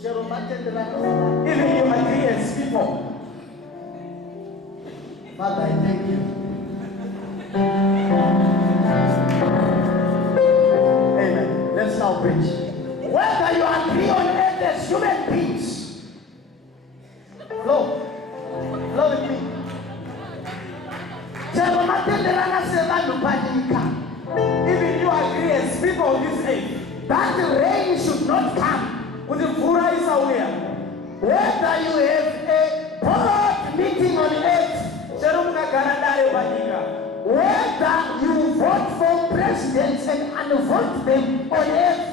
Even you agree as people. Father, I thank you. Amen. Let's now preach. Whether you agree on earth as human beings, flow with me. Even you agree as people of this age. That the rain should not come. With the Fura is aware. Whether you have a board meeting on earth, whether you vote for presidents and unvote them on earth,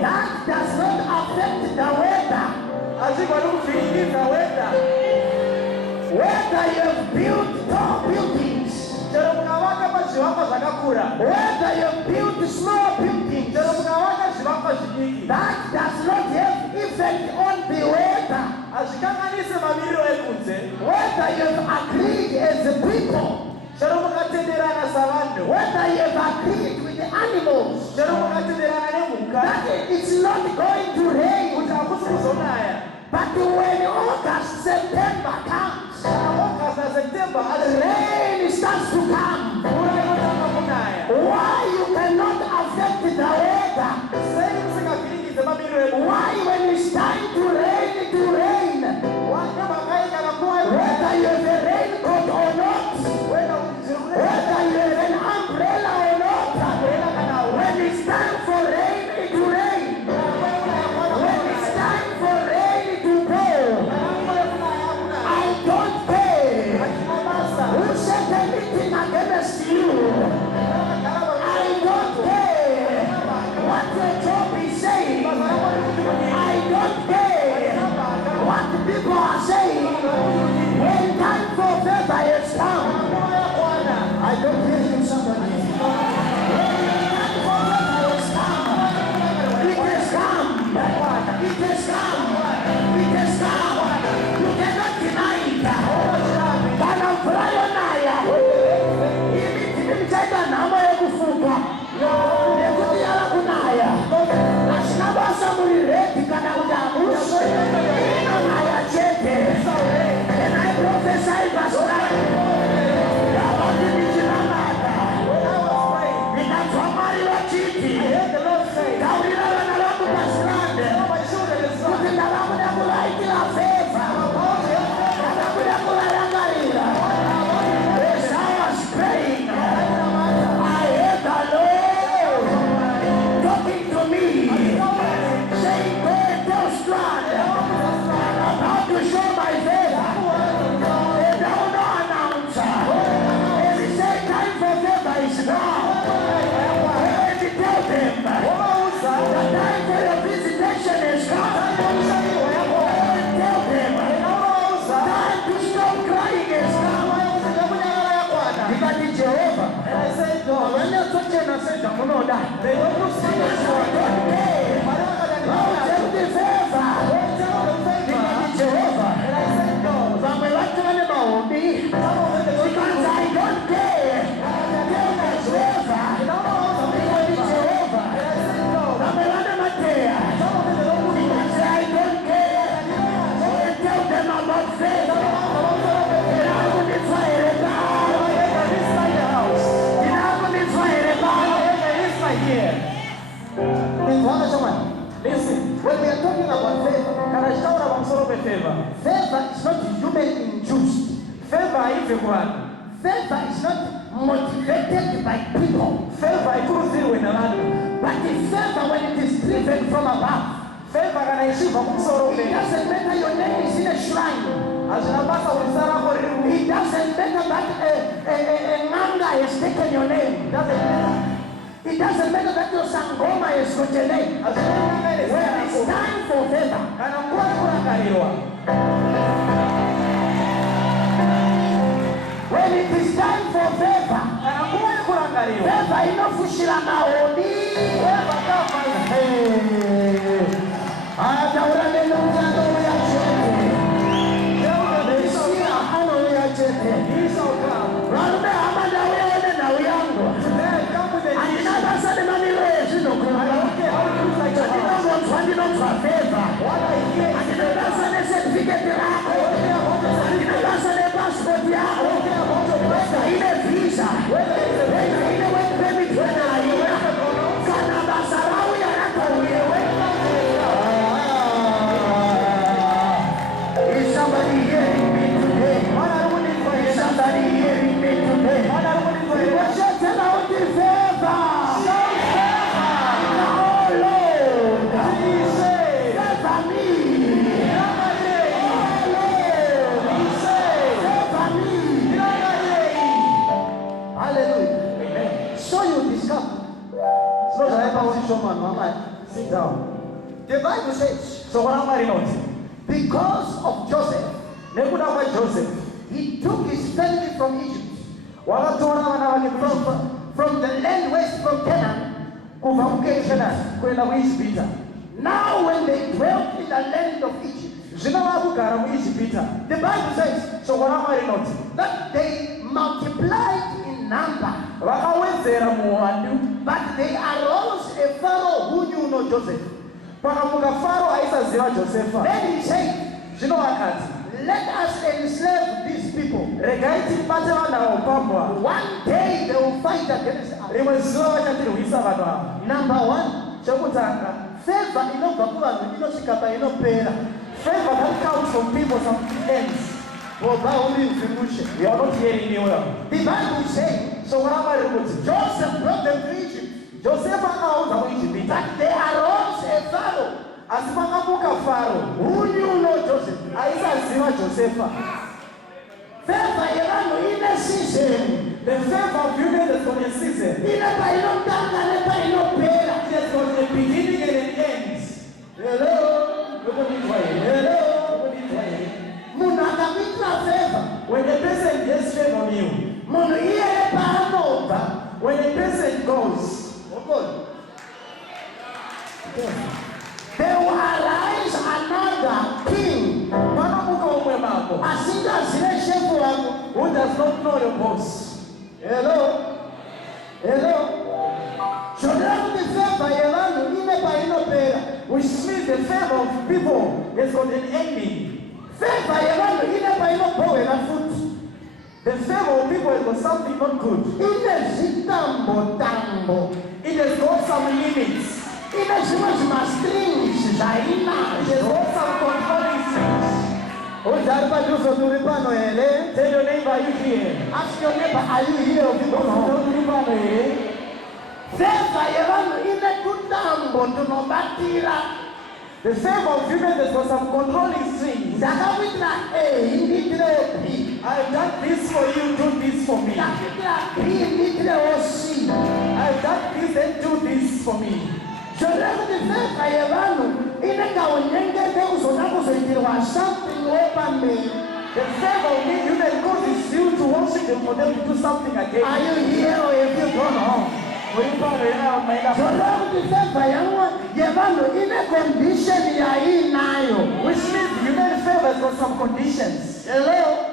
that does not affect the weather. Whether you have built tall buildings, whether you have built small buildings, that does not have effect on the weather. Whether you have agreed as a people, whether you have agreed with the animals, that it's not going to rain. But when August, September comes, rain starts to come. Why you cannot affect the weather? Why when it's time to rain, whether you have a raincoat or not, whether you have an umbrella or not, when it's time for rain, it will rain. When it's time for rain, it will pour. I don't care who said anything against you. I don't care what your job is saying. I don't care what people are saying. When time for favor has come, I don't hear you, somebody. When time for favor has come, it has come. It has come. It has come. You cannot deny it. But I'm flying now. Imitated number of kufunga. Nekutia kunaya. Asnabasa mulireti kana udamushi. Inonaya chete. And I prophesy pastor. Yabati mijinamada. Nikafamari wa chiti. Kaulila wanalamu pasrande. Kutindalamu na kulaiti la fefa. Kalamu na kulayangarila. As I was praying, I heard the Lord talking to me, saying, go and tell Strand, I'm about to show my favor. They don't know announcer. As he said, time for favor is now. Let me tell them, the time for your visitation is come. Tell them, time to stop crying is come. Because Jehovah, and I said, when you're touching, I said, I'm going to die. They don't know see us. I don't care. I'll tell the favor. Because Jehovah, and I said, no. But we want to know me. Because I don't care. Tell the favor. Because Jehovah, and I said, no. But we want to know because I don't care. So tell them about favor. And I will be fired down. Listen, when we are talking about favor, favor is not human-induced. Favor is not motivated by people. But the favor, when it is driven from above, it doesn't matter your name is in a shrine. It doesn't matter that a manga has taken your name. It doesn't matter that your sangoma has got your name. When it's time for favor, when it is time for favor, favor inofushira maoni. Ataura neno mjano ya chete. Mesia ano ya chete. Rarume amanda wewe na uyango. Another ceremony is no Sit down. The Bible says, because of Joseph, he took his family from Egypt, from the land west from Canaan. Now when they dwelt in the land of Egypt, the Bible says that they multiplied in number, but they arose a Pharaoh who knew no Joseph. Then he said, let us enslave these people. One day they will fight against us. Number one, favor favor that comes from people, some ends. You are not hearing me well. The Bible is saying, Joseph brought them to Egypt. Joseph that they arose a Pharaoh. Who knew no Joseph? Favor in a season. The favor of human is for a season. It has got a beginning and an end. Hello? Hello? When the person gets favor on you, when the person goes, there will arise another king who does not know your boss. Hello? Hello? Which means the favor of people has got an ending. The favor of people has got something not good. It has got some limits. It has got some controlling things. Tell your neighbor, are you here? Ask your neighbor, are you here? The favor of human has got some controlling strings. I have done this for you, do this for me. I have done this and do this for me. The favor of human causes you to worship them for them to do something again. Are you here or have you gone home? Which means human favor has got some conditions. Hello?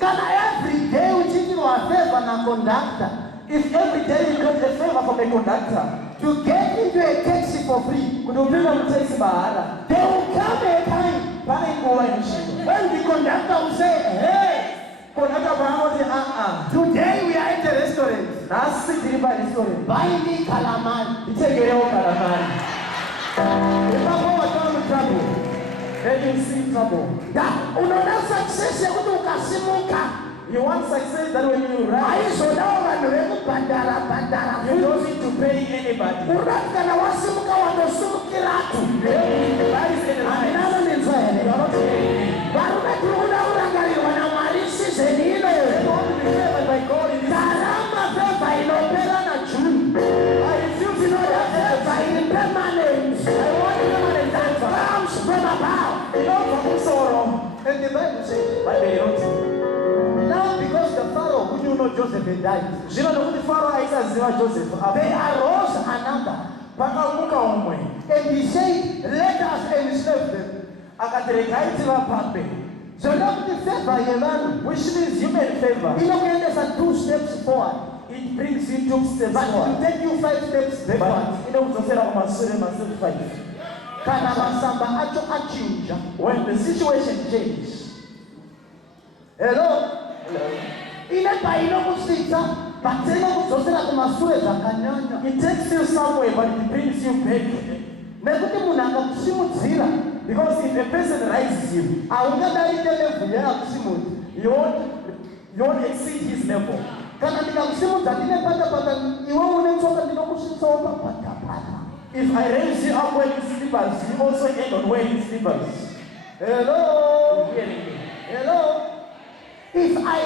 Every day we give you a favor and conductor. If every day you get a favor from a conductor to get into a taxi for free, there will come a time when the conductor will say, hey, today we are at a restaurant. Buy me calamari. Then you see trouble. You want success that when you rise, you don't need to pay anybody. And the Bible says, now because the Pharaoh who knew not Joseph had died, they arose another. And he said, let us enslave them. So now the favor, which means human favor, there's a 2 steps forward. It brings you 2 steps but forward. It will take you 5 steps backward. When the situation changes. Hello? Hello? It takes you somewhere, but it brings you back. Because if a person rises you, you won't exceed his level. If I raise you up wearing slippers, you also end on wearing slippers. Hello? Hello? If I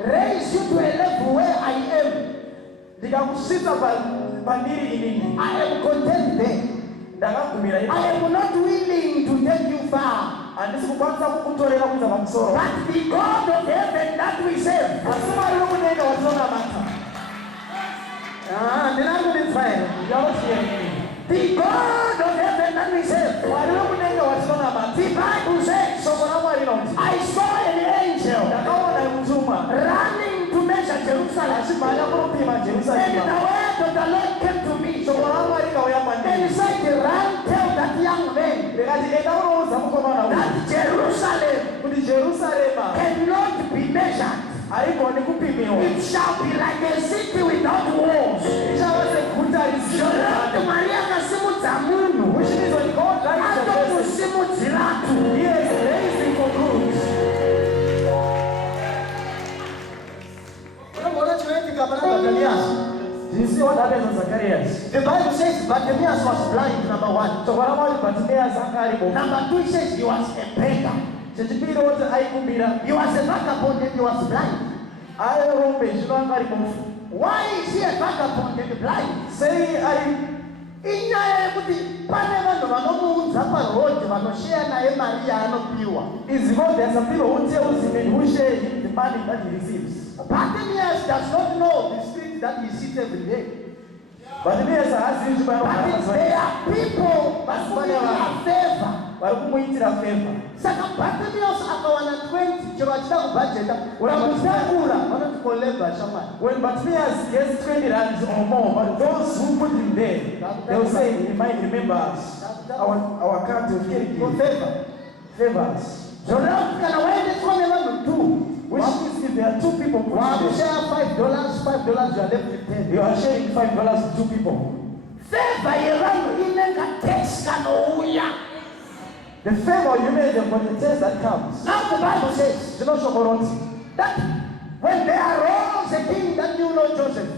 raise you to a level where I am, I am not willing to take you far. But the God of heaven that we serve. The God of heaven that we serve. The Bible says, I saw an angel running to measure Jerusalem. And the word of the Lord came to me. And he said, run, tell that young man that Jerusalem cannot be measured. It shall be like a city without walls. Maria Kasimutamunu, which means when God likes He is raising for good. Do you see what happened to Zacharias? The Bible says Bartimaeus was blind, number one. Number two, it says he was a beggar. He was a vagabond and he was blind. Why is he a vagabond and blind? Is because there are some people who tell him who share the money that he receives. Bartimaeus does not know the street that he sees every day. But there are people that have favor. Bartimaeus akawana 20 budget. When Bartimaeus gets 20 rands or more, but those who put him there, they will say, he might remember us. Our country will get favors. Which means if there are two people, you share $5, you are left with 10. You are sharing $5 to two people. The favor you made them for the test that comes. Now the Bible says, that when there arose a king that you know Joseph,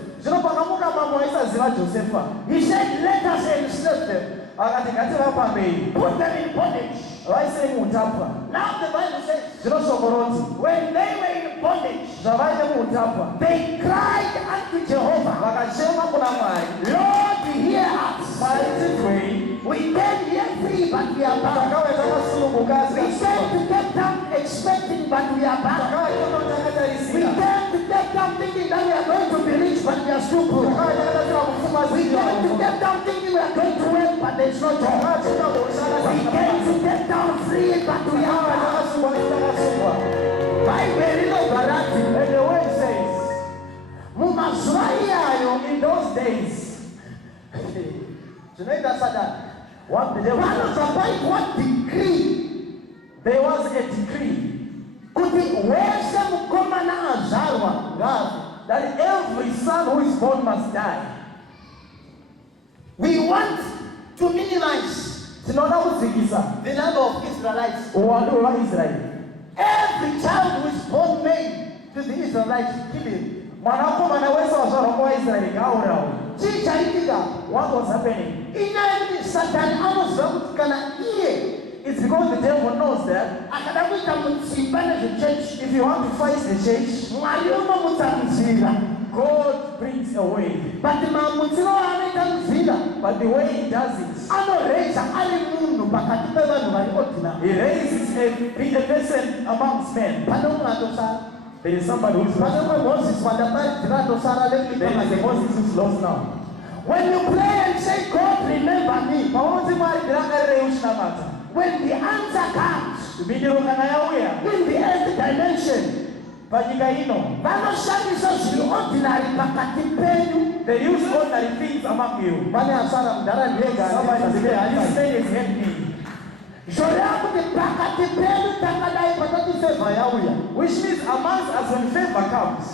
he said, let us enslave them. Put them in bondage. Now the Bible says, when they were in bondage, they cried unto Jehovah, Lord, hear us. We came here free, but we are bound. We came to Cape Town expecting, but we are bound. We came to Cape Town thinking that we are going to be rich, but we are still poor. We came to Cape Town thinking we are going to work, but there is no job. We came to Cape Town free, but we are bound. By very low variety. And the word says, in those days, what decree? There was a decree that every son who is born must die. We want to minimize the number of Israelites. Every child who is born male to the Israelites, kill him. What was happening? It's because the devil knows that if you want to fight the church, God brings a way. But the way he does it, he raises a person amongst men. There is somebody who is lost. There is a Moses who is lost now. When you pray and say, God, remember me, when the answer comes in the earth dimension, they use ordinary things among you. Somebody say, this man is helping me. Which means amongst us when favor comes,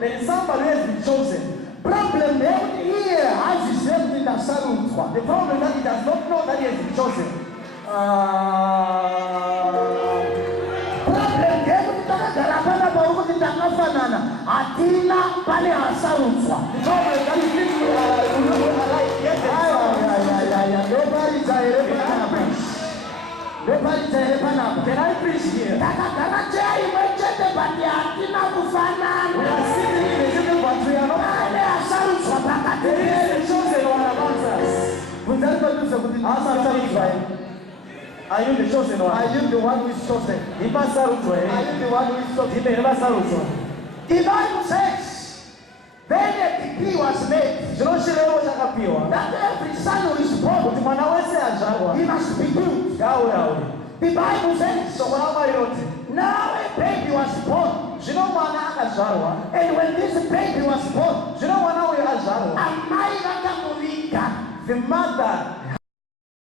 there is somebody who has been chosen. Problem here has his name in the Sarutwa. The problem that he does not know that he has been chosen. Problem Atina pale Sarutwa. The problem that he thinks you are like Can I preach here? We are sitting in the but we are not. There is a chosen one amongst us. Are you the chosen one? Are you the one who is chosen? Are you the one who is chosen? The Bible says, when a decree was made, that every son who is born, he must be good. The Bible says, now a baby was born. And when this baby was born, the mother